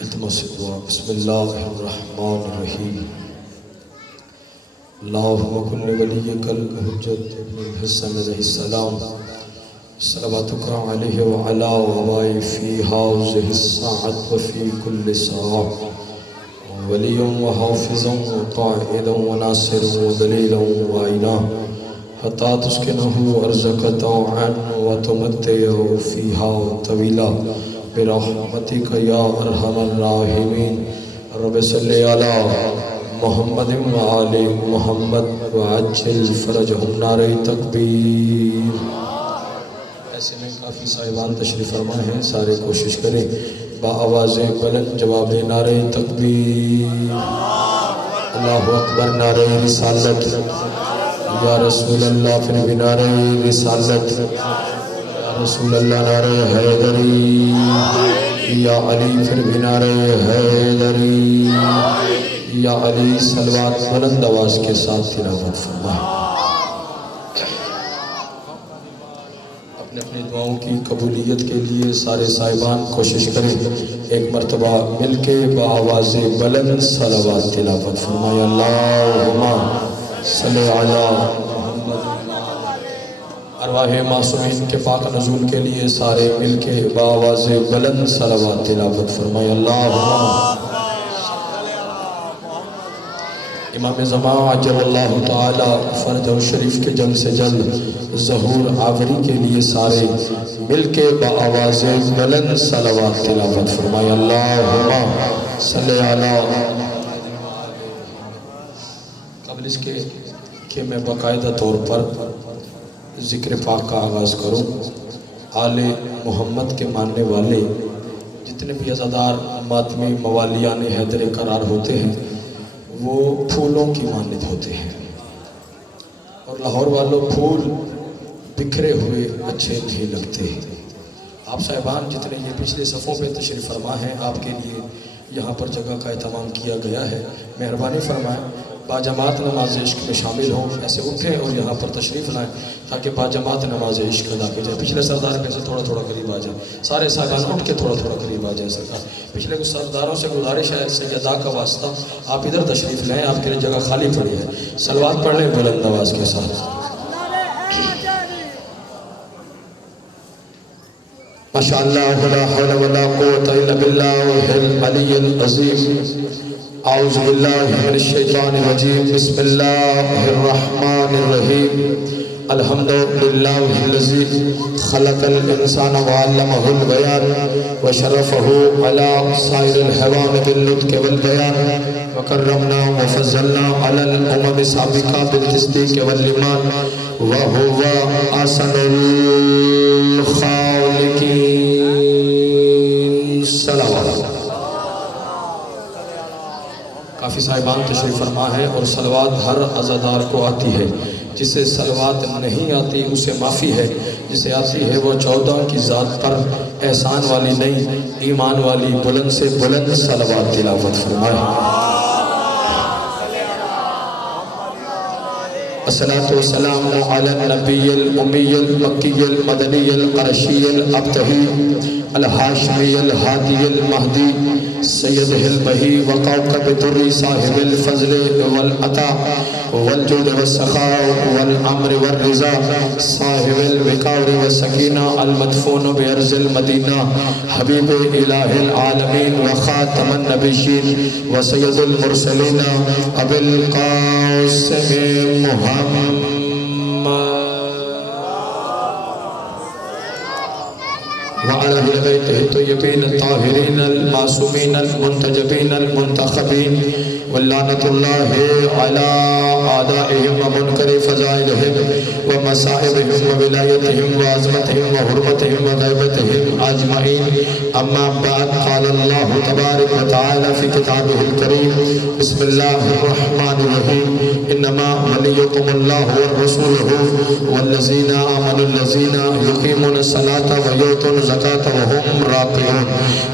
التماس دعا بسم اللہ الرحمن الرحیم اللہم کن ولیک الحجت ابن الحسن علیہ السلام صلواتک علیہ وعلا وبائی فی حاضر الساعت وفی کل ساعت ولی و حافظا و قائدا و ناصر و دلیلا و عینا حتی تسکنہ ارزک طوعا و تمتع فیہا طویلا برحمتک یا ارحم الراحمین رب صلی علی محمد و آل محمد و عجل فرجہم نعرہ تکبیر۔ ایسے میں کافی صاحبان تشریف فرما ہیں، سارے کوشش کریں با آواز بلند جواب نعرہ تکبیر، اللہ اکبر، نعرہ رسالت، یا رسول اللہ، پھر بھی نعرہ رسالت، یا رسول اللہ، نعرہ حیدری، یا علی، پھر بھی نعرہ حیدری، یا علی، صلوات بلند آواز کے ساتھ تلاوت فرمائیں۔ اپنے اپنے دعاؤں کی قبولیت کے لیے سارے صاحبان کوشش کریں، ایک مرتبہ مل کے بآواز بلند صلوات تلاوت فرمائیں۔ اللہم صلی علی محمد۔ ارواح معصومین کے پاک نزول کے لیے سارے مل کے بآواز بلند صلوات تلاوت فرمائیں۔ اللہم امام زمان عجل اللہ تعالی فرجہ شریف کے جلد سے جلد ظہور آوری کے لیے سارے مل کے بآواز بلند صلوات تلاوت فرمائے۔ اللہم صلی علی۔ قبل اس کے کہ میں باقاعدہ طور پر ذکر پاک کا آغاز کروں، آل محمد کے ماننے والے جتنے بھی عزادار ماتمی موالیان حیدر قرار ہوتے ہیں وہ پھولوں کی مانند ہوتے ہیں، اور لاہور والوں پھول بکھرے ہوئے اچھے نہیں لگتے۔ آپ صاحبان جتنے یہ پچھلے صفوں پہ تشریف فرما ہیں، آپ کے لیے یہاں پر جگہ کا اہتمام کیا گیا ہے، مہربانی فرمائیں باجماعت نماز عشق میں شامل ہوں، ایسے اٹھیں اور یہاں پر تشریف لائیں تاکہ باجماعت نماز عشق ادا کی جائے۔ پچھلے سردار میں سے تھوڑا تھوڑا قریب آ جائیں، سارے صاحبان اٹھ کے تھوڑا تھوڑا قریب آ جائیں۔ سرکار پچھلے کچھ سرداروں سے گزارش ہے، سیدہ کا واسطہ آپ ادھر تشریف لیں، آپ کے لیے جگہ خالی پڑی ہے، صلوات پڑھ لیں بلند آواز کے ساتھ۔ ماشاءاللہ لا حول ولا قوت الا باللہ العلی العظیم۔ اعوذ باللہ من الشیطان الرجیم، بسم اللہ الرحمن الرحیم۔ الحمدللہ الذی خلق الانسان وعلمہ البیان وشرفہ علی سائر الحیوان بالنطق والبیان وکرمنا وفضلنا علی الامم السابقہ بالتصدیق والایمان وہو احسن الخالقین۔ صلوات۔ کافی صاحبان تشریف فرما ہے اور صلوات ہر عزادار کو آتی ہے، جسے صلوات نہیں آتی اسے معافی ہے، جسے آتی ہے وہ 14 کی ذات پر احسان والی نہیں ایمان والی بلند سے بلند صلوات تلاوت فرمائے۔ الصلاة والسلام علی النبی الامی المکی المدنی القرشی الابتہی الحاشمی الہادی المہدی سید البہی وقوقب دری صاحب الفضل والعطا والجود والسخاء والعمر والرضا صاحب الوقار والسکینہ المدفون بأرض المدینہ حبیب الہ العالمین وخاتم النبیین وسید المرسلین ابو القاسم محمد وعلى أهل بيته الطيبين الطاهرين المعصومين المنتجبين المنتخبين واللعنة الله على أعدائهم ومنكر فضائلهم ومصائبهم وولايتهم وعظمتهم وحرمتهم وغيبتهم أجمعين. أما بعد قال الله تبارك وتعالى في كتابه الكريم بسم الله الرحمن الرحيم إنما وليكم الله ورسوله والذين آمنوا الذين یقیمون الصلاۃ و یؤتون الزکاۃ وہم راکعون۔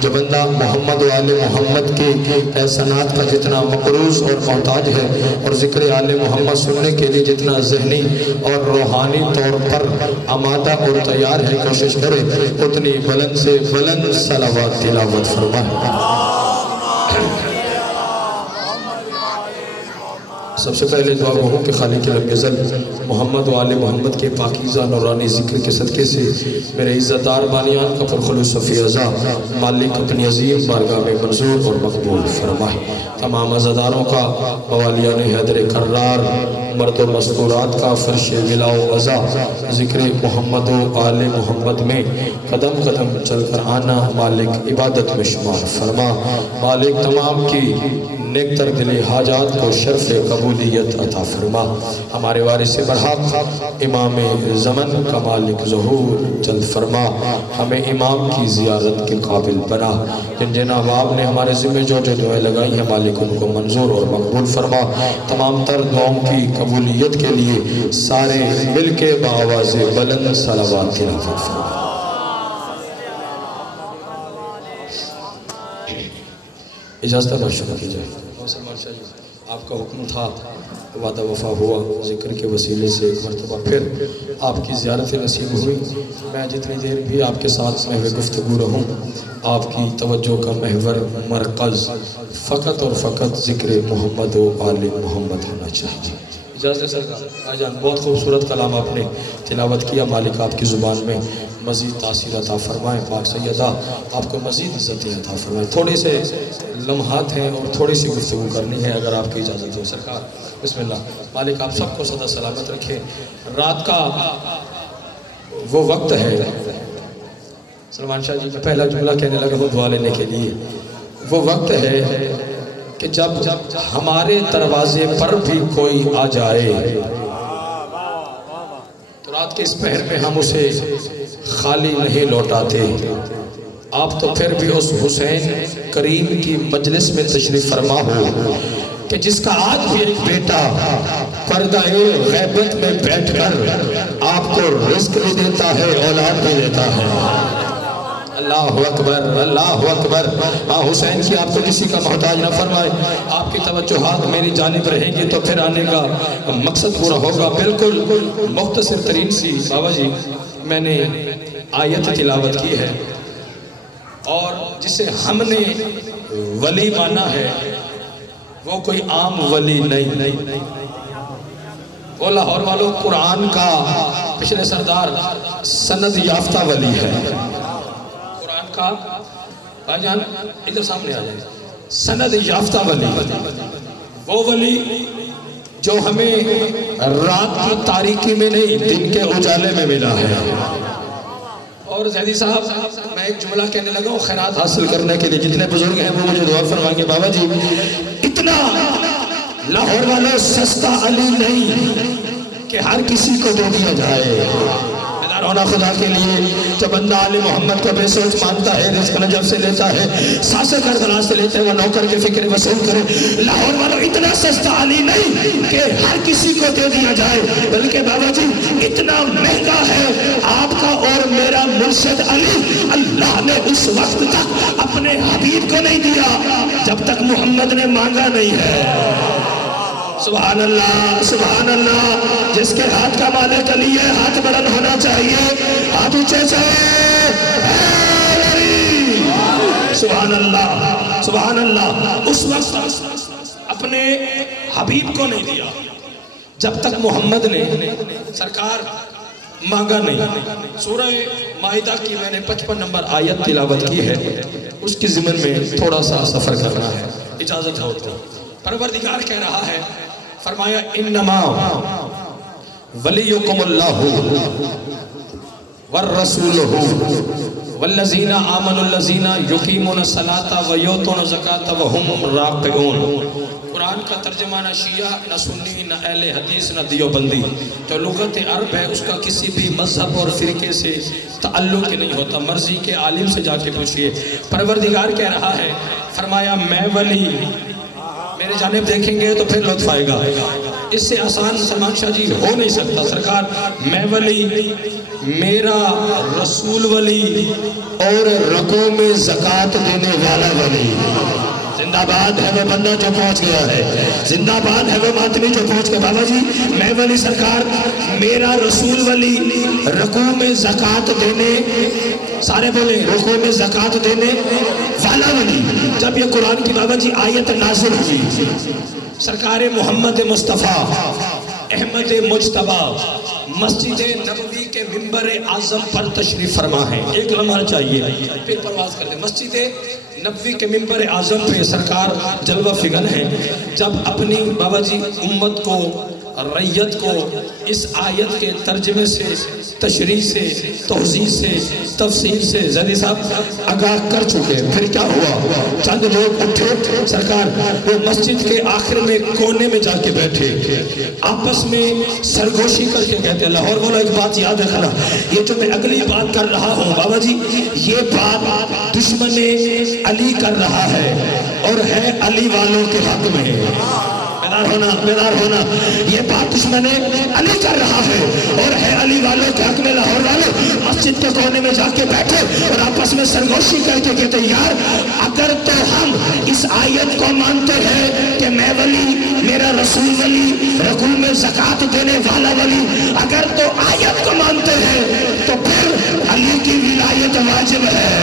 جو بندہ محمد و آل محمد کے احسانات کا جتنا مقروض اور محتاج ہے اور ذکر آل محمد سننے کے لیے جتنا ذہنی اور روحانی طور پر آمادہ اور تیار ہے، کوشش کرے اتنی بلند سے بلند صلوات تلاوت فرمائے۔ سب سے پہلے دعا گو ہوں کہ خالق لم یزل محمد و آل محمد کے پاکیزہ نورانی ذکر کے صدقے سے میرے عزتدار بانیان کا پرخلوص و فیضا مالک اپنی عظیم بارگاہ میں منظور اور مقبول فرمائے۔ تمام عزاداروں کا موالیان حیدر کرار مرد و مذکورات کا فرش ولا و عزا ذکر محمد و آل محمد میں قدم قدم چل کر آنا مالک عبادت میں شمار فرما۔ مالک تمام کی نیک تر دلی حاجات کو شرف قبولیت عطا فرما۔ ہمارے وارث برحق امام زمن کا مالک ظہور جلد فرما۔ ہمیں امام کی زیارت کے قابل بنا۔ جن جن احباب نے ہمارے ذمہ جو دعائیں لگائی ہیں مالک ان کو منظور اور مقبول فرما۔ تمام تر دعاؤں کی قبولیت کے لیے سارے مل کے بآواز بلند صلوات تلاوت فرما۔ اجازت ہے شروع کی جائے۔ سلمان شاہ جی آپ کا حکم تھا، وعدہ وفا ہوا، ذکر کے وسیلے سے ایک مرتبہ پھر آپ کی زیارت نصیب ہوئی۔ میں جتنی دیر بھی آپ کے ساتھ محور گفتگو رہوں، آپ کی توجہ کا محور مرکز فقط اور فقط ذکر محمد و آل محمد ہونا چاہیے۔ اجازت ہے سرکار بھائی جان، بہت خوبصورت کلام آپ نے تلاوت کیا، مالک آپ کی زبان میں مزید تاثیر عطا فرمائے، پاک سیدہ آپ کو مزید عزتیں عطا فرمائے۔ تھوڑے سے لمحات ہیں اور تھوڑی سی گفتگو کرنی ہے اگر آپ کی اجازت ہو سرکار۔ بسم اللہ۔ مالک آپ سب کو سدا سلامت رکھے۔ رات کا وہ وقت ہے، سلمان شاہ جی میں پہلا جملہ کہنے لگا ہوں دعا لینے کے لیے، وہ وقت ہے کہ جب ہمارے دروازے پر بھی کوئی آ جائے تو رات کے اس پہر میں ہم اسے خالی نہیں لوٹاتے۔ آپ تو پھر بھی اس حسین کریم کی مجلس میں تشریف فرما ہو کہ جس کا آج بھی ایک بیٹا پردہ غیبت میں بیٹھ کر آپ کو رزق بھی دیتا ہے، اولاد بھی دیتا ہے۔ اللہ اکبر، اللہ اکبر۔ ماں حسین کی آپ کو کسی کا محتاج نہ فرمائے۔ آپ کی توجہات میری جانب رہیں گی تو پھر آنے کا مقصد پورا ہوگا۔ بالکل مختصر ترین سی بابا جی میں نے آیت تلاوت کی ہے، اور جسے ہم نے ولی مانا ہے وہ کوئی عام ولی نہیں، وہ لاہور والوں قرآن کا پچھلے سردار سند یافتہ ولی ہے۔ قرآن کا بھائی جان ادھر سامنے آ جائے، سند یافتہ ولی، وہ ولی جو ہمیں رات کی تاریکی میں نہیں دن کے اجالے میں ملا ہے۔ اور زیدی صاحب میں ایک جملہ کہنے لگا ہوں خیرات حاصل کرنے کے لیے، جتنے بزرگ ہیں وہ مجھے دعا فرمائیں گے بابا جی، اتنا لاہور والوں سستا علی نہیں کہ ہر کسی کو دے دیا جائے۔ ہونا خدا کے لیے جو بندہ آل محمد کو بے سوچ مانتا ہے، رزق نجف سے لیتا ہے، ساسے کردنا سے لیتے ہیں، وہ نوکر کے فکر وصول کرے۔ لاہور والوں اتنا سستا علی نہیں کہ ہر کسی کو دے دیا جائے، بلکہ بابا جی اتنا مہنگا ہے آپ کا اور میرا مرشد علی۔ اللہ نے اس وقت تک اپنے حبیب کو نہیں دیا جب تک محمد نے مانگا نہیں ہے۔ سبحان اللہ، سبحان اللہ۔ جس کے ہاتھ کا مالک علی ہے ہاتھ بلند ہونا چاہیے، ہاتھ اونچے سے اے علی۔ سبحان اللہ، سبحان اللہ۔ اس وقت اپنے حبیب کو نہیں دیا جب تک محمد نے سرکار مانگا نہیں۔ سورہ مائدہ کی میں نے 55 نمبر آیت تلاوت کی ہے، اس کی ضمن میں تھوڑا سا سفر کرنا ہے، اجازت ہو تو۔ پروردگار کہہ رہا ہے، فرمایا انما ولیکم اللہ والرسول والذین آمنوا الذین یقیمون الصلاۃ ویؤتون الزکاۃ وہم راکعون۔ قرآن کا ترجمہ نہ شیعہ نہ سنی نہ اہل حدیث نہ دیوبندی، جو لغت عرب ہے اس کا کسی بھی مذہب اور فرقے سے تعلق نہیں ہوتا، مرضی کے عالم سے جا کے پوچھئے۔ پروردگار کہہ رہا ہے، فرمایا میں ولی، میرے جانب دیکھیں گے تو پھر لطف آئے گا، اس سے آسان سلمان شاہ جی ہو نہیں سکتا. سرکار میں ولی، میرا رسول ولی اور رکوع میں زکوٰۃ دینے والا ولی. زندہ باد ہے وہ بندہ جو پہنچ گیا ہے، زندہ باد ہے وہ ماتمی جو پہنچ گیا. بابا جی میں ولی سرکار، میرا رسول ولی، رکوع میں زکوٰۃ دینے، سارے بولے رکوع میں زکوٰۃ دینے والا ولی. جب یہ قرآن کی بابا جی آیت نازل ہوئی، سرکار محمد مصطفیٰ احمد مجتبیٰ مسجد نبوی کے ممبر اعظم پر تشریف فرما ہے. ایک لمحہ چاہیے پھر پرواز کر دیں. مسجد نبوی کے ممبر اعظم پہ سرکار جلوہ فگن ہیں. جب اپنی بابا جی امت کو، ریت کو اس آیت کے ترجمے سے، تشریح سے، توضیح سے، تفسیر سے زیدی صاحب آگاہ کر چکے. پھر کیا ہوا؟ چند لوگ اٹھے، سرکار وہ مسجد کے آخر میں کونے میں جا کے بیٹھے، آپس میں سرگوشی کر کے کہتے ہیں. لاہور والا ایک بات یاد رکھنا، یہ جو میں اگلی بات کر رہا ہوں بابا جی، یہ بات دشمن علی کر رہا ہے اور ہے علی والوں کے حق میں. بیدار ہونا، یہ بات دشمن علی کر رہا ہے اور ہے علی والوں کے حق میں. لاہور والوں مسجد کے کونے میں جا کے بیٹھے اور آپس میں سرگوشی کر کے کہتے ہیں یار اگر تو ہم اس آیت کو مانتے ہیں کہ میں ولی، میرا رسول ولی، رکوع میں زکوٰۃ دینے والا ولی، اگر تو آیت کو مانتے ہیں تو پھر علی کی ولایت واجب ہے.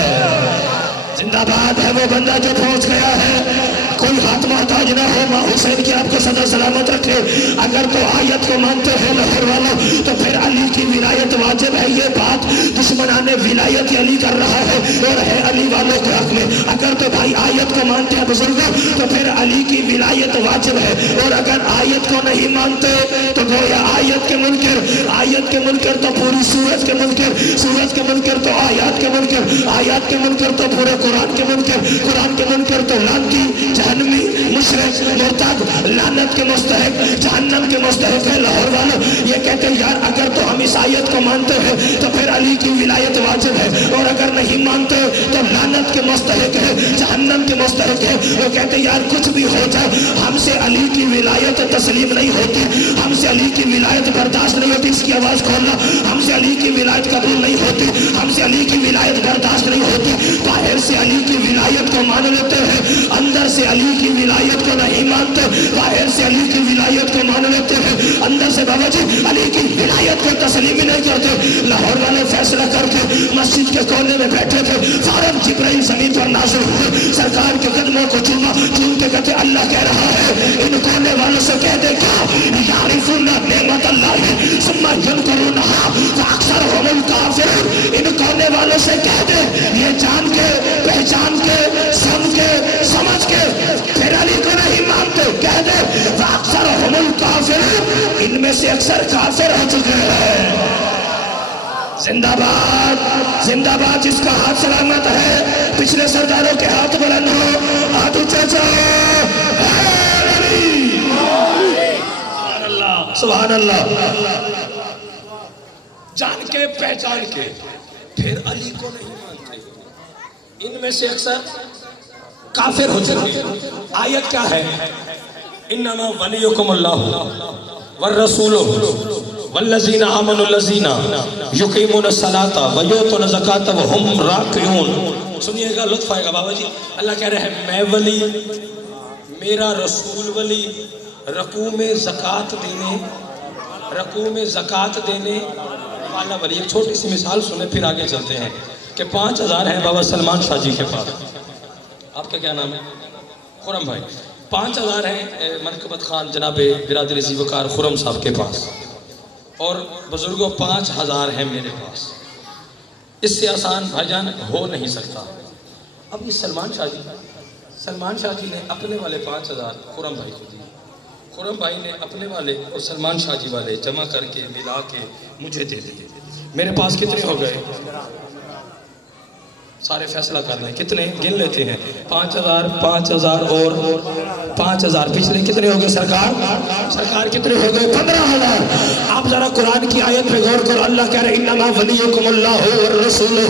زندہ باد ہے وہ بندہ جو پہنچ گیا ہے. کوئی ہاتھ محتاج نہ ہو، ماں حسین کی آپ کو سدا سلامت رکھے. اگر تو آیت کو مانتے ہیں لاہور والوں تو پھر علی کی ولایت واجب ہے. یہ بات دشمنان ولایت علی کر رہا ہے اور ہے علی والوں کے حق میں. اگر تو بھائی آیت کو مانتے ہیں بزرگوں تو پھر علی کی ولایت واجب ہے. اور اگر آیت کو نہیں مانتے تو گویا آیت کے منکر، آیت کے منکر تو پوری سورت کے منکر، سورت کے منکر تو آیات کے منکر، آیات کے منکر تو پورے قرآن کے منکر، قرآن کے منکر تو لعنتی، جہنمی، مشرک، مرتد، لعنت کے مستحق، جہنم کے مستحق ہے. لاہور والوں یہ کہتے ہیں یار اگر تو ہم اس آیت کو مانتے ہیں تو پھر علی کی ولایت واجب ہے اور اگر نہیں مانتے تو لعنت کے مستحق ہے، جہنم کے مستحق ہے. وہ کہتے ہیں یار کچھ بھی ہو جائے ہم سے علی کی ولایت تسلیم نہیں ہوتی، ہم سے علی کی ولایت برداشت نہیں ہوتی. اس کی آواز کھولنا، ہم سے علی کی ولایت قبول نہیں ہوتی، ہم سے علی کی ولایت برداشت نہیں ہوتی. باہر سے علی کی ولایت کو مان لیتے ہیں، اندر سے علی کی ولایت کو نہیں مانتے. باہر سے علی کی ولایت کو مان لیتے ہیں، اندر سے بابا جی علی کی ولایت کو تسلیم ہی نہیں کرتے. لاہور والے فیصلہ کر کے مسجد کے کونے میں بیٹھے تھے. فوراً جبرائیل زمین پر نازل ہوئے، سرکار کے قدموں کو چوما، چوم کے کہتے اللہ کہہ رہا ہے ان کونے والوں سے کہہ دے کیا یعرفون نعمت اللہ ثم ینکرونہا فاکثرھم الکافرون. ان کونے والوں سے کہہ دے یہ جان کے، پہچان کے، سن کے، سمجھ کے پھر علی کو نہیں مانتے. کہہ دے فاکثرھم الکافرون، ان میں سے اکثر کافر ہو چکے ہیں. زندہ باد، زندہ باد جس کا ہاتھ سلامت ہے. پچھلے سرداروں کے ہاتھ بلند ہو، ہاتھ اونچا سبحان اللہ. جان کے، پہچان کے پھر علی کو نہیں مانتے، ان میں سے اکثر کافر ہو چکے. آیت کیا ہے؟ انما ولیکم اللہ والرسول والذین آمنوا الذین یقیمون الصلاۃ ویؤتون الزکاۃ وہم راکعون. سنیے گا، لطف آئے گا بابا جی. اللہ کہہ رہے ہیں میں ولی، میرا رسول ولی، رکوع میں زکوٰۃ دینے، رکوع میں زکوٰۃ دینے والا ولی. ایک چھوٹی سی مثال سنیں پھر آگے چلتے ہیں کہ 5000 ہیں بابا سلمان شاہ جی کے پاس. آپ کا کیا نام ہے؟ خرم بھائی. 5000 ہیں مرکبت خان جناب برادر عزیز وقار خرم صاحب کے پاس، اور بزرگوں 5000 ہیں میرے پاس. اس سے آسان بھائی جان ہو نہیں سکتا. اب یہ سلمان شاہ جی نے اپنے والے 5000 خرم بھائی کو دیے، خرم بھائی نے اپنے والے اور سلمان شاہ جی والے جمع کر کے ملا کے مجھے دے دیے. میرے پاس کتنے ہو گئے؟ سارے فیصلہ کر لیں کتنے گن لیتے ہیں 5000 5000 اور 5000 پچھلے کتنے ہو گئے سرکار کتنے ہو گئے 15000 آپ ذرا قرآن کی آیت پہ غور کرو اللہ کہہ رہے انما ولیکم اللہ والرسول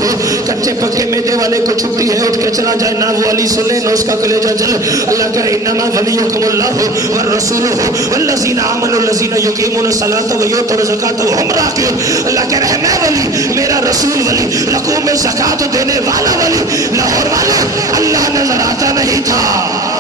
کچے پکے میدے والے کو چھٹی ہے اٹھ کے چلا جائے نہ وہ علی سنے نہ اس کا کلیجہ جل اللہ کہہ رہے انما ولیکم اللہ والرسول والذین آمنوا الذین یقیمون الصلاۃ ویؤتون الزکاۃ وهم راکعون اللہ کہہ رہے میں ولی میرا رسول ولی رکوع میں زکوٰۃ دینے والا ولی لاہور والا اللہ نظر آتا نہیں تھا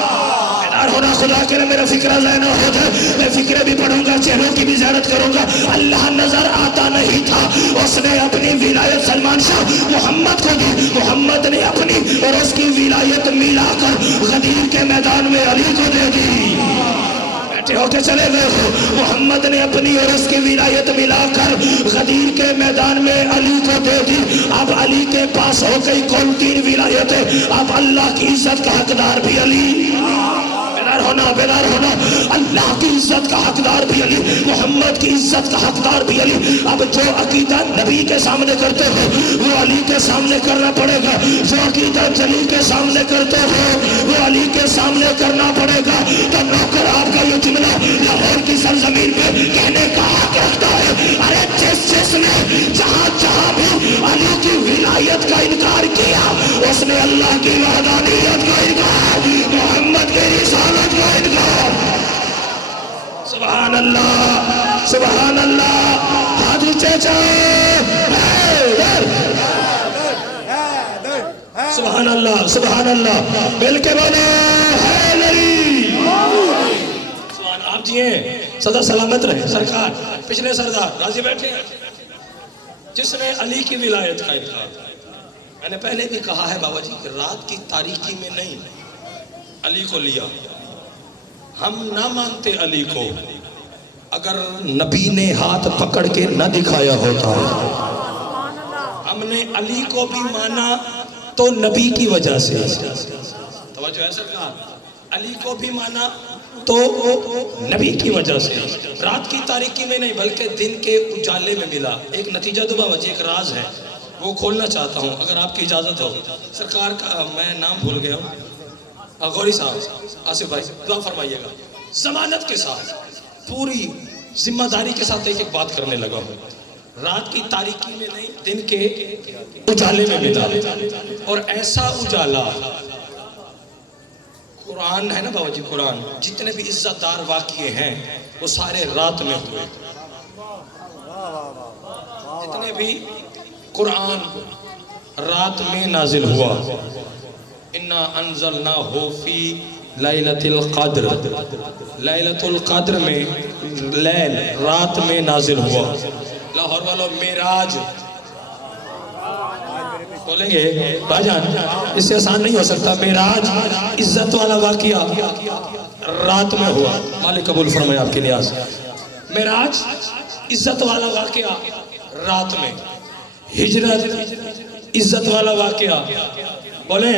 ہونا خدا کرے میرا فکرہ ذہن ہو جائے میں فکرے بھی پڑھوں گا چہروں کی بھی زیارت کروں گا اللہ نظر آتا نہیں تھا اس نے اپنی ولایت سلمان شاہ محمد کو دی محمد نے اپنی اور اس کی ولایت ملا کر غدیر کے میدان میں علی کو دے دی بیٹھے ہو کے چلے گئے ہو محمد نے اپنی اور اس کی ولایت ملا کر غدیر کے میدان میں علی کو دے دی اب علی کے پاس ہو گئی کون 3 ولایتیں اب اللہ کی عزت کا حقدار بھی علی بیدار ہونا اللہ کی عزت کا حقدار بھی علی محمد کی عزت کا حقدار بھی علی اب جو عقیدہ نبی کے سامنے کرتے ہو وہ علی کے سامنے کرنا پڑے گا جو عقیدہ جلی کے سامنے کرتے ہو وہ علی کے سامنے کرنا پڑے گا تو نوکر آپ کا یہ جملہ لاہور کی سرزمین پہ کہنے کا حق رکھتا ہے ارے جس نے جہاں بھی علی کی ولایت کا انکار کیا اس نے اللہ کی وحدانیت کا انکار محمد کی رسالت کا انکار سبحان اللہ حاجی چچا سبحان اللہ مل کے بولو آپ جی ہیں سدا سلامت رہے سرکار پچھلے سردار راضی بیٹھے جس نے علی کی ولایت کا انکار میں نے پہلے بھی کہا ہے بابا جی کہ رات کی تاریکی میں نہیں علی کو لیا ہم نہ مانتے علی کو اگر نبی نے ہاتھ پکڑ کے نہ دکھایا ہوتا ہم نے علی کو بھی مانا تو نبی کی وجہ سے توجہ ہے سرکار علی کو بھی مانا تو نبی کی وجہ سے رات کی تاریکی میں نہیں بلکہ دن کے اجالے میں ملا ایک نتیجہ تو بابا جی ایک راز ہے وہ کھولنا چاہتا ہوں اگر آپ کی اجازت ہو سرکار کا میں نام بھول گیا ہوں غوری صاحب آصف بھائی دعا فرمائیے گا ضمانت کے ساتھ پوری ذمہ داری کے ساتھ ایک بات کرنے لگا ہوں رات کی تاریکی میں نہیں دن کے اجالے میں ملا اور ایسا اجالا قرآن ہے نا بابا جی قرآن جتنے بھی عزت دار واقعے ہیں وہ سارے رات میں ہوئے جتنے بھی قرآن رات میں نازل ہوا اِنَّا أَنزَلْنَاهُ فِي لَيْلَةِ الْقَدْرِ لیلۃ القدر میں لیل رات میں نازل ہوا لاہور والوں معراج بولیں گے بھائی جان اس سے آسان نہیں ہو سکتا معراج عزت والا واقعہ رات میں ہوا مالک قبول فرمائے آپ کی نیاز معراج عزت والا واقعہ رات میں ہجرت عزت والا واقعہ بولیں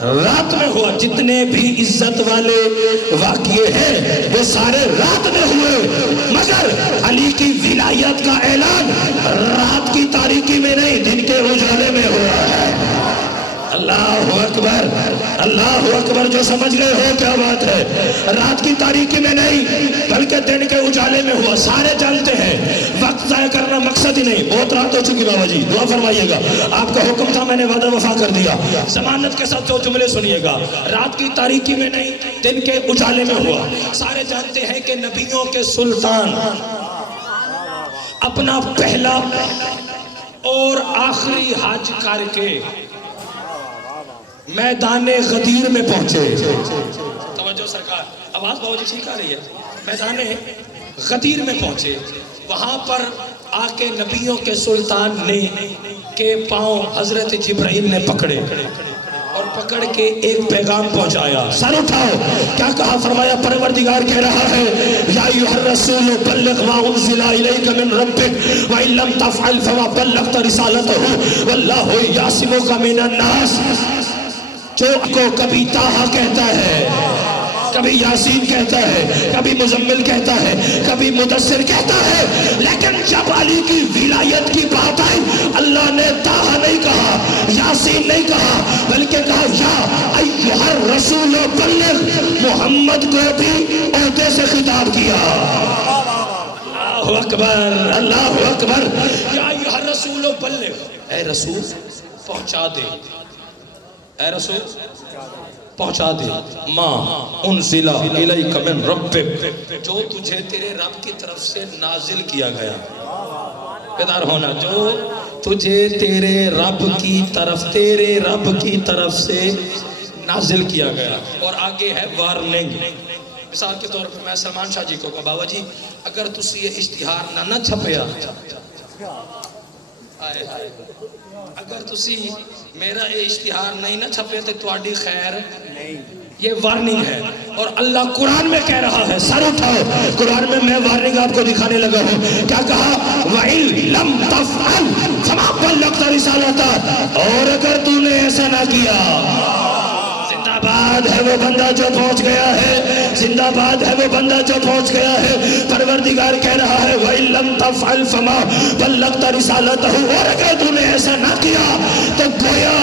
رات میں ہوا جتنے بھی عزت والے واقعے ہیں وہ سارے رات میں ہوئے مگر علی کی ولایت کا اعلان رات کی تاریکی میں نہیں دن کے اجالے میں ہوا ہے اللہ اکبر جو سمجھ گئے ہو کیا بات ہے رات کی تاریکی میں نہیں بلکہ دن کے اجالے میں ہوا سارے جانتے ہیں وقت ضائع کرنا مقصد ہی نہیں بہت رات ہو چکی بابا جی دعا فرمائیے گا آپ کا حکم تھا میں نے وعدہ وفا کر دیا ضمانت کے ساتھ جو جملے سنیے گا رات کی تاریکی میں نہیں دن کے اجالے میں ہوا سارے جانتے ہیں کہ نبیوں کے سلطان اپنا پہلا اور آخری حج کر کے میدان غدیر میں پہنچے توجہ سرکار آواز بابا جی ٹھیک آ رہی ہے میدان غدیر میں پہنچے وہاں پر آ کے نبیوں کے سلطان نے کے پاؤں حضرت جبرائیل نے پکڑے اور پکڑ کے ایک پیغام پہنچایا سر اٹھاؤ کیا کہا فرمایا پروردگار کہہ رہا ہے یا ایھا الرسول بلغ ما انزل الیک من ربک وان لم تفعل فما بلغت رسالته واللہ یعصمک من الناس جو کو کبھی طٰہٰ کہتا ہے کبھی یاسین کہتا ہے کبھی مزمل کہتا ہے کبھی مدثر کہتا ہے لیکن جب علی کی ولایت کی بات آئی اللہ نے طٰہٰ نہیں کہا یاسین نہیں کہا بلکہ کہا یا ایھا الرسول بلغ، محمد کو بھی عہدے سے خطاب کیا۔ اللہ اکبر، اللہ اکبر۔ یا ایھا الرسول بلغ، اے رسول پہنچا دے، اے رسول پہنچا دے ما انزل الیک من ربک، جو تجھے تیرے رب کی طرف سے نازل کیا گیا۔ بیدار ہونا، جو تجھے تیرے رب کی طرف سے نازل کیا گیا۔ اور آگے ہے وارننگ۔ مثال کے طور پر میں سلمان شاہ جی کو کہا بابا جی اگر تسی یہ اشتہار نہ چھپیا، اگر تسی میرا یہ اشتہار نہیں نہ چھپے تو تواڈی خیر نہیں، یہ وارننگ ہے۔ اور اللہ قرآن میں کہہ رہا ہے، سر اٹھاؤ، قرآن میں میں وارننگ آپ کو دکھانے لگا ہوں۔ کیا کہا؟ وَإِن لَمْ تَفْعَلْ فَمَا بَلَّغْتَ رِسَالَتَهُ، اور اگر تو نے ایسا نہ کیا، زندہ باد ہے وہ بندہ جو پہنچ گیا ہے، زندہ باد ہے وہ بندہ جو پہنچ گیا ہے۔ پروردگار کہہ رہا ہے وَإِن لَمْ تَفْعَلْ فَمَا بَلَّغْتَ رِسَالَتَهُ، اور اگر تو نے ایسا نہ کیا تو گویا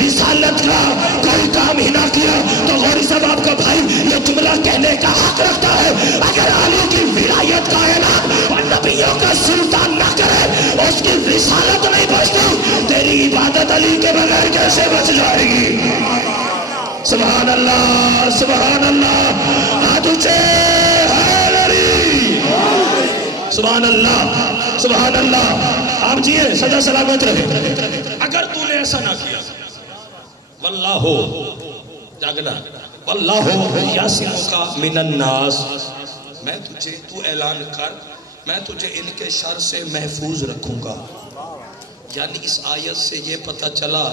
رسالت کا کوئی کام ہی نہ کیا۔ تو غوری صاحب آپ کا بھائی یہ جملہ کہنے کا حق رکھتا ہے، اگر علی کی ولایت کا اعلان اور نبیوں کا سلطان نہ کرے، اس کی رسالت نہیں بچتی، تیری عبادت علی کے بغیر کیسے بچ جائے گی؟ سبحان اللہ، سبحان اللہ، ہاتھ اونچے حیدری، سبحان اللہ، سبحان اللہ۔ آپ جیئے سدا سلامت رہے۔ اگر تو نے ایسا نہ کیا، واللہ جاگنا، واللہ یعصمک من الناس، میں تجھے، تو اعلان کر، میں تجھے ان کے شر سے محفوظ رکھوں گا۔ یعنی اس آیت سے یہ پتہ چلا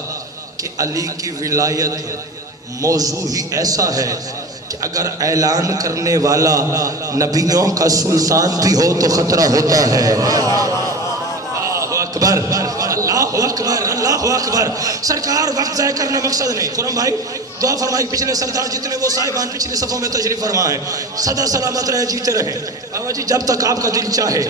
کہ علی کی ولایت موضوع ہی ایسا ہے کہ اگر اعلان کرنے والا نبیوں کا سلطان بھی ہو تو خطرہ ہوتا ہے۔ اللہ اکبر، اللہ اکبر، اللہ اکبر۔ سرکار وقت ضائع کرنا مقصد نہیں۔ خرم بھائی دعا فرمائی، پچھلے سردار جتنے وہ صاحبان پچھلے صفوں میں تشریف فرما ہے، سدا سلامت رہے، جیتے رہے بابا جی جب تک آپ کا دل چاہے۔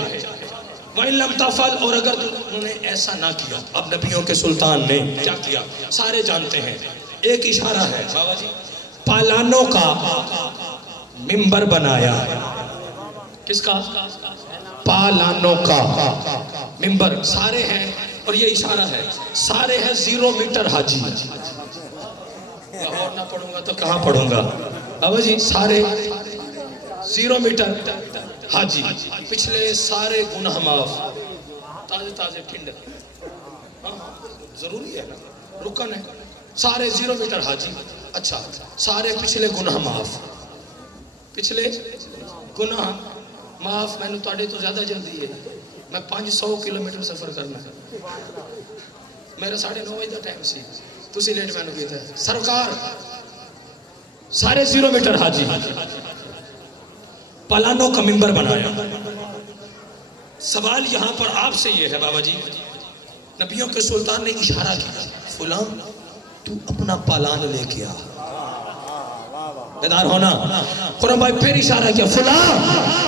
وَإِن لَمْ تَفْعَلْ، اور اگر انہوں نے ایسا نہ کیا۔ اب نبیوں کے سلطان نے کیا کیا سارے جانتے ہیں، ایک اشارہ ہے بابا جی، پالانوں کا منبر بنایا۔ کس کا؟ پالانوں کا منبر، سارے ہیں، اور یہ اشارہ ہے، سارے ہیں 0 میٹر حاجی۔ اور نہ پڑھوں گا تو کہاں پڑھوں گا بابا جی؟ سارے 0 میٹر حاجی، پچھلے سارے گناہ معاف، تازے تازے پھنڈ، ضروری ہے نا، رکن ہے، سارے 0 میٹر حاجی۔ اچھا، سارے پچھلے گناہ معاف، پچھلے گناہ معاف۔ میں نے تواڈے تو زیادہ جلدی ہے، میں 500 کلومیٹر سفر کرنا ہے، میرا 9:30 بجے کا ٹائم سی، تسی لیٹ میں نے کیتا ہے۔ سرکار سارے 0 میٹر حاجی، پلانوں کا منبر بنایا۔ سوال یہاں پر آپ سے یہ ہے بابا جی، نبیوں کے سلطان نے اشارہ کیا، فلاں تو اپنا پالان لے کے آ۔ بیدار ہونا، قرآن بھائی پھر اشارہ کیا، فلاں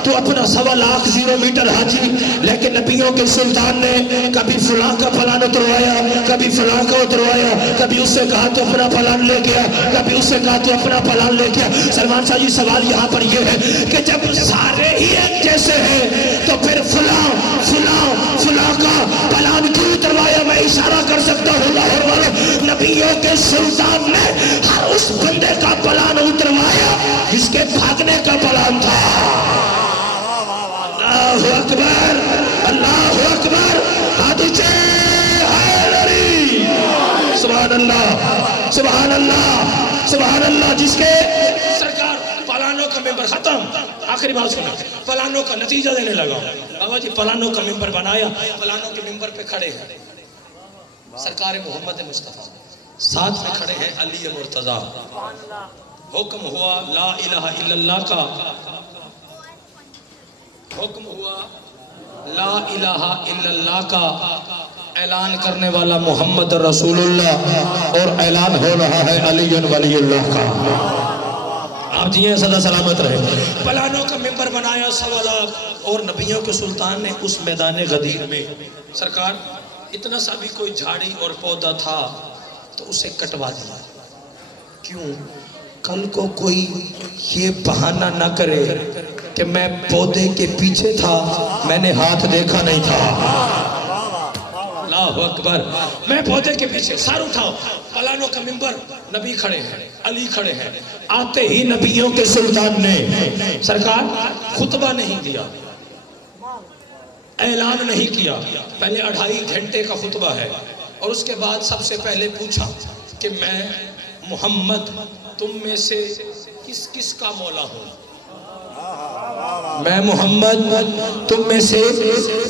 تو اپنا 1.25 لاکھ 0 میٹر حاجی۔ لیکن نبیوں کے سلطان نے کبھی فلاں کا پلان اتروایا، کبھی فلاں کا اتروایا، کبھی اس سے کہا تو اپنا پلان لے گیا، کبھی اس سے کہا تو اپنا پلان لے گیا۔ سلمان شاہ جی سوال یہاں پر یہ ہے کہ جب سارے ہی ایک جیسے ہیں تو پھر فلاں فلاں فلاں کا پلان کیوں اتروایا؟ میں اشارہ کر سکتا ہوں لاہور والوں، نبیوں کے سلطان نے ہر اس بندے کا پلان اتروایا جس کے بھاگنے کا پلان تھا۔ اللہ اکبر، اللہ اکبر، ہاتھ اونچے حیدری، سبحان اللہ، سبحان اللہ، سبحان اللہ۔ جس کے سرکار پلانوں کا ممبر، ختم، آخری بات سنا، پلانوں کا نتیجہ دینے لگا بابا جی، پلانوں کا ممبر بنایا، پلانوں کے ممبر پہ کھڑے ہیں سرکار محمد مصطفیٰ، ساتھ میں کھڑے ہیں علی مرتضیٰ۔ حکم ہوا لا الہ الا اللہ کا، حکم ہوا لا الہ الا اللہ کا، اعلان کرنے والا محمد رسول اللہ، اور اعلان ہو رہا ہے علی ولی اللہ کا۔ آپ جی صدا سلامت رہے۔ پلانوں کا ممبر بنایا 1.25 لاکھ، اور نبیوں کے سلطان نے اس میدان غدیر میں، سرکار اتنا سا بھی کوئی جھاڑی اور پودا تھا تو اسے کٹوا دیا. کیوں؟ کل کو کوئی یہ بہانہ نہ کرے کہ میں پودے کے پیچھے تھا، میں نے ہاتھ دیکھا نہیں تھا. اللہ اکبر. میں پودے کے پیچھے، سر اٹھاؤ، پلانوں کا منبر، نبی کھڑے ہیں، علی کھڑے ہیں. آتے ہی نبیوں کے سلطان نے سرکار خطبہ نہیں دیا، اعلان نہیں کیا. پہلے 2.5 گھنٹے کا خطبہ ہے، اور اس کے بعد سب سے پہلے پوچھا کہ میں محمد تم میں سے کس کس کا مولا ہوں؟ میں محمد تم میں سے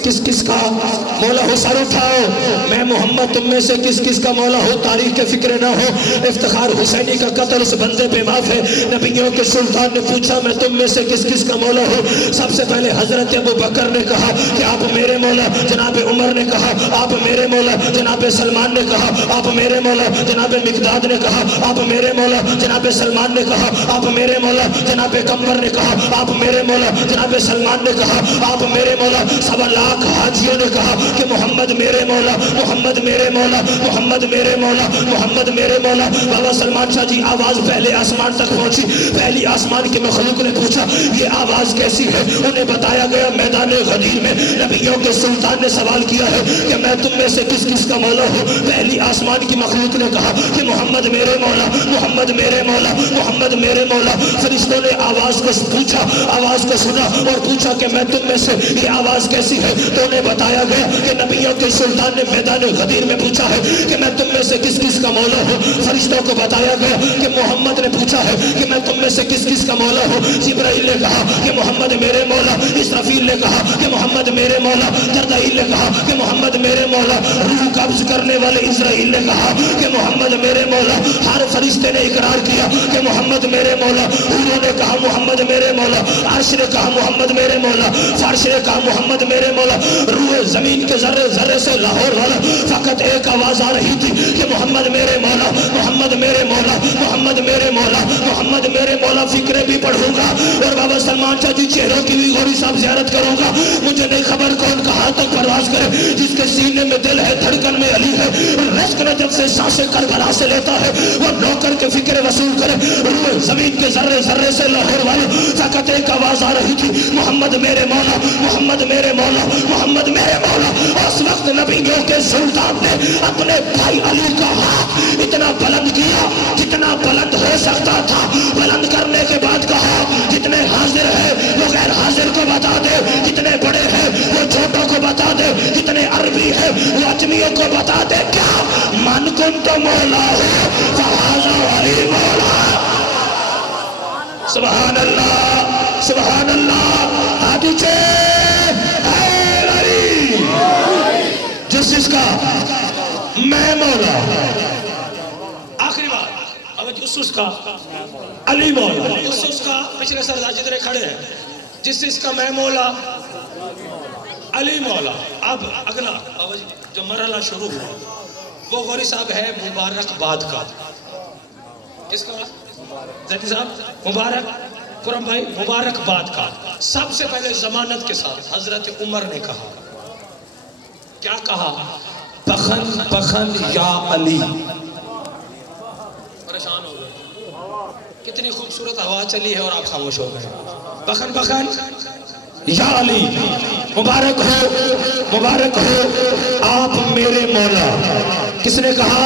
کس کس کا مولا ہو؟ سر اٹھاؤ. میں محمد تم میں سے کس کس کا مولا ہو؟ تاریخ کے فکر نہ ہو. افتخار حسینی کا قتل اس بندے پہ معاف ہے. نبیوں کے سلطان نے پوچھا میں تم میں سے کس کس کا مولا ہو؟ سب سے پہلے حضرت ابو بکر نے کہا کہ آپ میرے مولا. جناب عمر نے کہا آپ میرے مولا. جناب سلمان نے کہا آپ میرے مولا. جناب مقداد نے کہا آپ میرے مولا. جناب سلمان نے کہا آپ میرے مولا. جناب قمر نے کہا آپ میرے مولا. جناب سلمان نے کہا آپ میرے مولا. 1.25 لاکھ حاجیوں نے کہا کہ محمد میرے مولا، محمد میرے مولا، محمد میرے مولا، محمد میرے مولا. بابا سلمان شاہ جی آواز پہلے آسمان تک پہنچی. پہلی آسمان کے مخلوق نے پوچھا یہ آواز کیسی ہے؟ انہیں بتایا گیا میدان غدیر میں نبیوں کے سلطان نے سوال کیا ہے کہ میں تم میں سے کس کس کا مولا ہوں. پہلی آسمان کی مخلوق نے کہا کہ محمد میرے مولا، محمد میرے مولا، محمد میرے مولا. فرشتوں نے آواز کو پوچھا، آواز کو سنا اور پوچھا کہ میں تم میں سے یہ آواز کیسی ہے؟ تو انہیں بتایا گیا کہ نبیوں کے سلطان نے میدان غدیر میں پوچھا ہے کہ میں تم میں سے کس کس کا مولا ہوں. فرشتوں کو بتایا گیا کہ محمد نے پوچھا ہے کہ میں تم میں سے کس کس کا مولا ہوں. جبرائیل نے کہا کہ محمد میرے مولا. اسرافیل نے کہا کہ محمد میرے مولا. جرائیل نے کہا کہ محمد میرے مولا. روح قبض کرنے والے اسرائیل نے کہا کہ محمد میرے مولا. ہر فرشتے نے اقرار کیا کہ محمد میرے مولا. انہوں نے کہا محمد میرے مولا. عرش نے کہا محمد میرے مولا. فرش نے کہا محمد میرے مولا. روح زمین کے ذرے ذرے سے لاہور والا فقط ایک آواز آ رہی تھی کہ محمد میرے مولا، محمد میرے مولا، محمد میرے مولا، محمد میرے مولا. فکرے بھی پڑھوں گا اور بابا سلمان شاہ جی چہروں کی بھی غوری صاحب زیارت کروں گا. مجھے نہیں خبر کون کہاں تک پرواز کرے. جس کے سینے میں دل ہے دھڑکن میں علی ہے. رزق نے جب سے سانسیں کربلا سے لیتا ہے وہ نوکر کے فکر وصول کرے. روح زمین کے ذرے ذرے سے لاہور والا فقط ایک آواز آ رہی تھی محمد میرے مولا، محمد میرے مولا، محمد میرے مولا. اس وقت نبیوں کے سلطان نے اپنے بھائی علی کا ہاتھ اتنا بلند کیا جتنا بلند ہو سکتا تھا. بلند کرنے کے بعد کہا جتنے حاضر ہیں وہ غیر حاضر کو بتا دے، جتنے بڑے ہیں وہ چھوٹوں کو بتا دے، جتنے عربی ہیں وہ اجمیوں کو بتا دے. کیا من کنت مولا ہو فہذا علی مولا. سبحان اللہ، سبحان اللہ. آدھے جس جس کا میں مولا. آخری بات اب جس کا علی مولا. جس کا پچھلے سردار جتنے کھڑے ہیں جس کا میں مولا علی مولا. اب اگلا جو مرحلہ شروع ہوا وہ غوری صاحب ہے مبارک باد کا. کس کا؟ زیدی صاحب مبارک قرم بھائی مبارک باد کا. سب سے پہلے ضمانت کے ساتھ حضرت عمر نے کہا، کیا کہا؟ بخن بخن یا علی. پریشان ہو گئے، کتنی خوبصورت ہوا چلی ہے اور آپ خاموش ہو گئے. بخن بخن یا علی، مبارک ہو، مبارک ہو آپ میرے مولا. کس نے کہا؟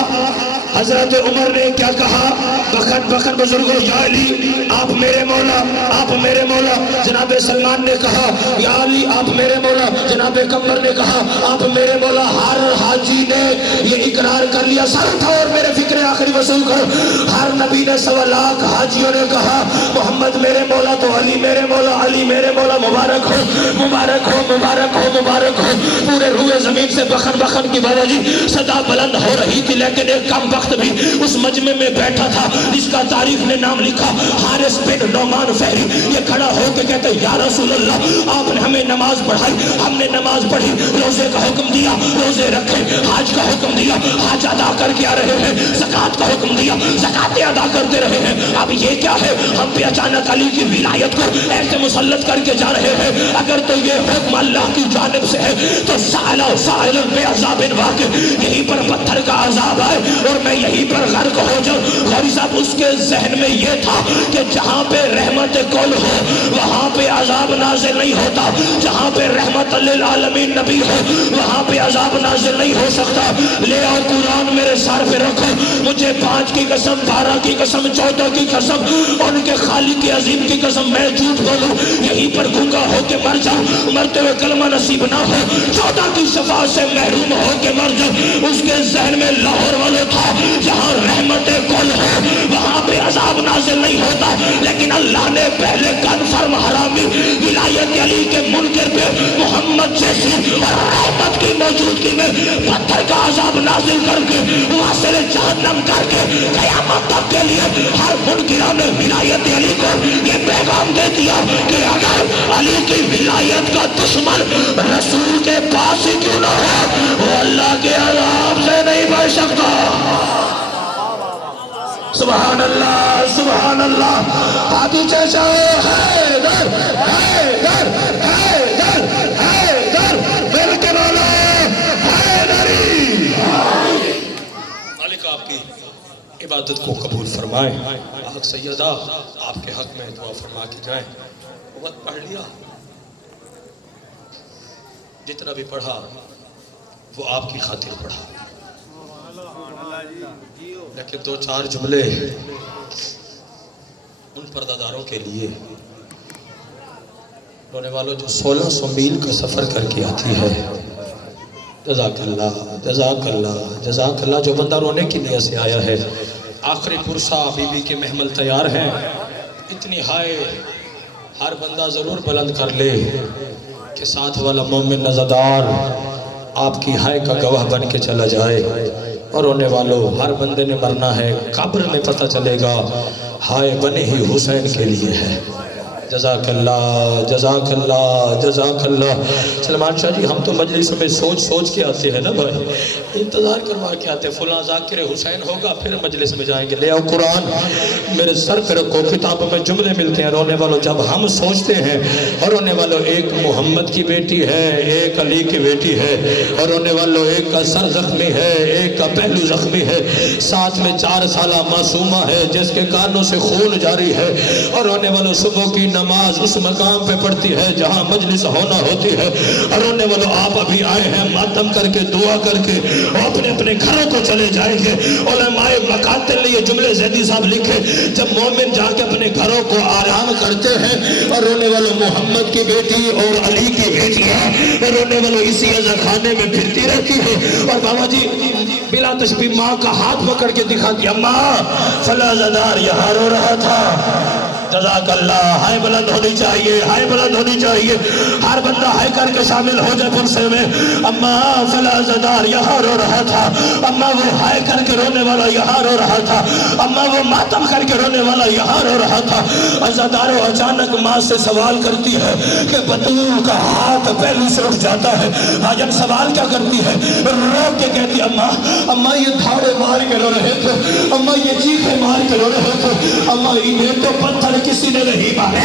حضرت عمر نے. کیا کہا؟ بخن بخن بزرگوں یا علی آپ میرے مولا، آپ میرے مولا. جناب سلمان نے کہا یا علی آپ میرے مولا. جناب قمر نے کہا آپ میرے مولا. ہر حاجی نے یہ اقرار کر لیا. سر اٹھاؤ اور میرے فکر آخری وصول کرو. ہر نبی نے 1.25 لاکھ حاجیوں نے کہا محمد میرے مولا تو علی میرے مولا، علی میرے مولا. مبارک ہو، مبارک ہو، مبارک ہو، مبارک ہو. پورے روئے زمین سے بخن بخن کی بابا جی صدا بلند ہو رہی تھی، لیکن ایک کم وقت بھی اس مجمع میں بیٹھا تھا جس کا تاریخ نے نام لکھا حارث بن نعمان فہری. یہ کھڑا ہو کے کہتے یا رسول اللہ آپ نے ہمیں نماز پڑھائی، ہم نے نماز پڑھی، روزے کا حکم دیا، روزے رکھے. حج کا حکم دیا، حج ادا کر کے آ رہے ہیں، زکوٰۃ کا حکم دیا، زکاتیں ادا کرتے رہے ہیں۔ اب یہ کیا ہے؟ ہم پہ اچانک علی کی ولایت کو ایسے مسلط کر کے جا رہے ہیں۔ اگر تو یہ حکم اللہ کی جانب سے ہے تو سائل بے عذاب واقع، یہیں پر پتھر کا عذاب آئے اور میں یہیں پر غرق ہو جاؤں۔ غوری صاحب اس کے ذہن میں یہ تھا کہ جہاں پہ رحمت کل ہو وہاں پہ عذاب نازل نہیں ہوتا، جہاں پہ رحمت للعالمین نبی ہو وہاں پہ عذاب نازل نہیں ہو سکتا۔ لے آؤ قرآن میرے سر پہ رکھو، مجھے 5 کی قسم، 12 کی قسم، 14 کی قسم، ان کے خالق کی عظیم کی قسم میں جھوٹ بولوں یہیں پر گنگا ہو کے مر جاؤں، مرتے ہوئے کلمہ نصیب نہ ہو، 14 کی شفاعت سے محروم ہو کے مر جاؤں۔ اس کے ذہن میں لاہور والے تھا جہاں رحمت کل ہو وہاں پہ عذاب نازل نہیں ہوتا، لیکن اللہ نے پہلے کنفرم حرامی ولایت علی کے منکر پہ محمد جیسی اور رحمت کی موجودگی میں پتھر کا عذاب نازل کر کے واصل جہنم کر کے قیامت تک کے لیے ہر منکران ولایت علی کو یہ پیغام دے دیا کہ اگر علی کی ولایت کا دشمن رسول کے پاس ہی کیوں نہ ہو وہ اللہ کے عذاب سے نہیں بچ سکتا۔ سبحان اللہ، سبحان اللہ۔ ہاتھی چیچا حیدر حیدر حیدر حیدر مل کے بولو حیدری۔ مالک آپ کی عبادت کو قبول فرمائے۔ حق سیدہ آپ کے حق میں دعا فرما کی جائے۔ وقت پڑھ لیا، جتنا بھی پڑھا وہ آپ کی خاطر پڑھا، لیکن 2-4 جملے ان پردہ داروں کے لیے، رونے والوں جو 1600 میل کا سفر کر کے آتی ہے۔ جزاک اللہ، جزاک اللہ، جزاک اللہ۔ جو بندہ رونے کی نیت سے آیا ہے، آخری پرسہ بی بی کے محمل تیار ہیں، اتنی ہائے ہر بندہ ضرور بلند کر لے کہ ساتھ والا مومن نزدار آپ کی ہائے کا گواہ بن کے چلا جائے۔ اور رونے والوں ہر بندے نے مرنا ہے، قبر میں پتہ چلے گا ہائے بنے ہی حسین کے لیے ہے۔ جزاک اللہ، جزاک اللہ، جزاک اللہ۔ سلمان شاہ جی ہم تو مجلس میں سوچ کے آتے ہیں نا بھائی، انتظار کروا کے آتے ہیں فلاں ذاکر حسین ہوگا پھر مجلس میں جائیں گے۔ لے آؤ قرآن میرے سر پہ رکھو، کتابوں میں جملے ملتے ہیں۔ رونے والوں جب ہم سوچتے ہیں، اور رونے والوں ایک محمد کی بیٹی ہے، ایک علی کی بیٹی ہے، اور رونے والوں ایک کا سر زخمی ہے، ایک کا پہلو زخمی ہے، ساتھ میں 4 سالہ معصومہ ہے جس کے کانوں سے خون جاری ہے، اور رونے والوں صبح کی نماز اس مقام پہ پڑھتی ہے جہاں مجلس ہونا ہوتی ہے، اور رونے والوں آپ ابھی آئے ہیں ماتم کر کے دعا کر کے اپنے اپنے گھروں کو چلے جائیں گے۔ علماء مقاتل نے یہ جملے زیدی صاحب لکھے، جب مومن جا کے اپنے گھروں کو آرام کرتے ہیں، اور رونے والوں محمد کی بیٹی اور علی کی بیٹی ہے، اور رونے والوں اسی عزا خانے میں پھرتی رہتی ہے، اور بابا جی بلا تشبیہ ماں کا ہاتھ پکڑ کے دکھا دیا، ماں فلاں زدار یہاں رو رہا تھا۔ جزاک اللہ۔ ہائے بلند ہونی چاہیے، ہائے بلند ہونی چاہیے، ہر بندہ ہائے کر کے شامل ہو جائے پرسے میں۔ اماں فلاں زدار یہاں رو رہا تھا، اماں وہ ہائے کر کے رونے والا یہاں رو رہا تھا، اماں وہ ماتم کر کے رونے والا یہاں رو رہا تھا۔ عزادارو اچانک ماں سے سوال کرتی ہے کہ بطول کا ہاتھ پہلو سے اٹھ جاتا ہے۔ آجن سوال کیا کرتی ہے؟ رو کے کہتی اماں، اماں یہ دھاڑے مار کے رو رہے تھے، اماں یہ چیخے مار کے رو رہے تھے، اماں انہیں تو پتھر کسی نے نہیں مارے،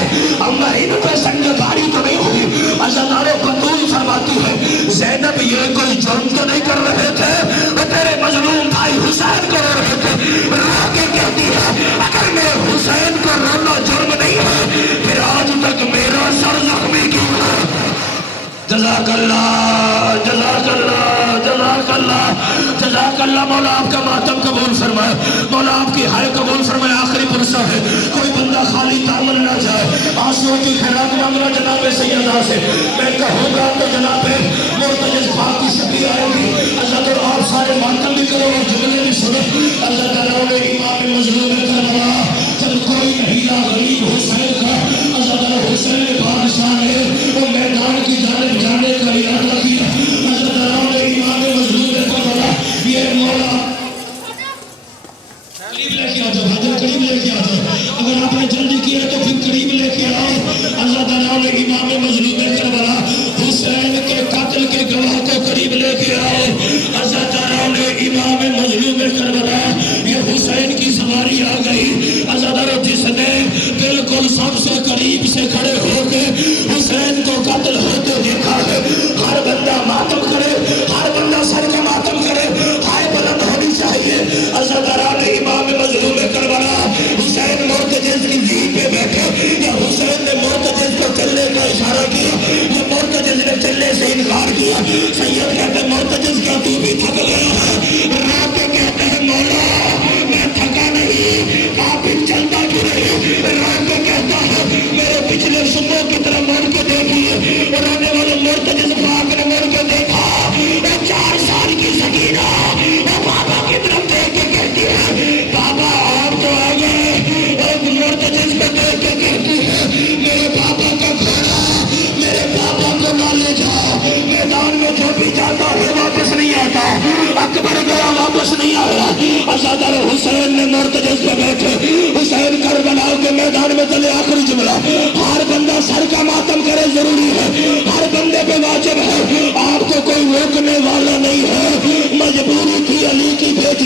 اماں ان پہ سنگ باری تو نہیں ہوئی۔ عزادارو بطول فرماتی ہے زینب یہ کوئی جرم تو نہیں کر رہے تھے، وہ تیرے مظلوم بھائی حسین کو رو رہے تھے۔ رو کے کہتی ہے اگر میں حسین کو رونا جرم نہیں ہے پھر آج تک میرا سر زخمی کیوں ہے؟ جزاک اللہ، جزاک اللہ، جزاک اللہ، جزاک اللہ۔ مولا آپ کا ماتم قبول فرمائے، مولا آپ کی ہائے قبول فرمائے۔ آخری پرسہ ہے، کوئی بندہ خالی دامن نہ جائے، آنسوؤں کی خیرات مانگنا جناب سیدہ سے۔ میں کہوں گا تو جناب مرتجز پاک کی شکل آئے گی۔ حضرت آپ سارے ماتم بھی کرو اور جملے بھی سنو۔ اللہ تعالیٰ نے امام مظلوم کربلا جب کوئی نہیں غریب حسین کا، اللہ تعالیٰ حسین بادشاہ نے وہ میدان کی جانب جانے کا ارادہ کیا۔ اللہ تعالیٰ نے امام مظلوم کربلا یہ مولا قریب لے کے آ جاؤ، حضرت قریب لے کے آ جاؤ، اگر آپ نے جلدی کیا تو پھر قریب لے کے آؤ۔ اللہ تعالیٰ نے امام مظلوم کربلا حسین کے قتل کے گواہ کو قریب لے کے آؤ۔ اللہ تعالیٰ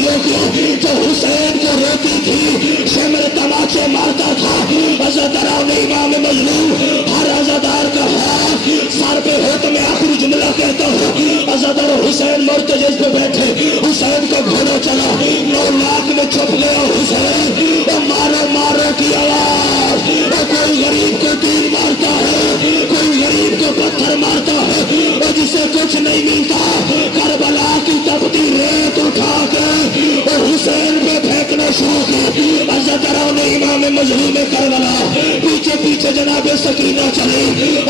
بیٹیوں کی جو حسین کو روتی تھی، شمر تماچے مارتا تھا، عزاداران امام مظلوم ہر عزادار کا ہاتھ سر پہ ہو تو میں آخری جملہ کہتا ہوں، عزادار حسین مرتجز پہ بیٹھے، حسین کا گھوڑا چلا، 9 لاکھ میں چھپ گیا حسین، اور مارو مارو کی آواز، اور کوئی غریب کو تیر مارتا ہے، کوئی غریب کو پتھر مارتا ہے، اور جسے کچھ نہیں ملتا کربلا کی تپتی ریت اٹھا کے اور حسین پہ پھینکنا شروع کی۔ عزاداران امام مظلوم کربلا پیچھے پیچھے جناب سکینہ چلی،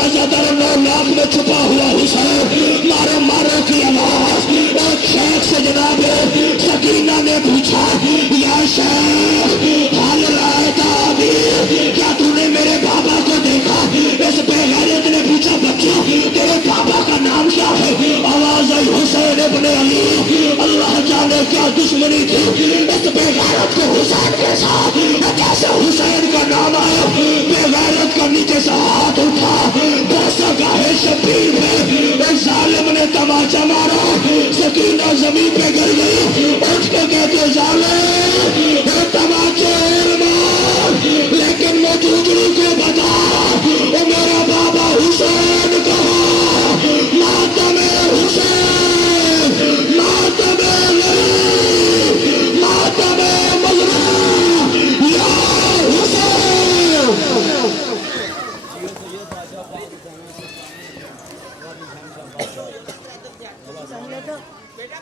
عزادار 9 لاکھ میں چھپا ہوا حسین، مارو مارو کی آواز، اور شیخ سے جناب سکینہ نے پوچھا، یا شیخ حال رائے ابھی، کیا تو نے میرے بابا کو دیکھا؟ اس بے غیرت نے پوچھا، بچہ تیرے بابا کا نام کیا ہے؟ آواز آئی، حسین ابن علی۔ اللہ جانے کیا دشمنی تھی اس بے غیرت کو حسین کے ساتھ، کیسے حسین کا نام آیا؟ بے غیرت کا نیچے سے ہاتھ اٹھا، بوسہ گاہے شبیر میں ایک ظالم نے تماچا مارا، سکینہ زمین پہ گر گئی، اٹھ کے کہتے ظالم تماچے اور مار، لیکن موجودگی کو بتا وہ میرا بابا حسین کہا، ماتم حسین، ماتم غریب، ماتم مظلوم، یا حسین۔ بیٹا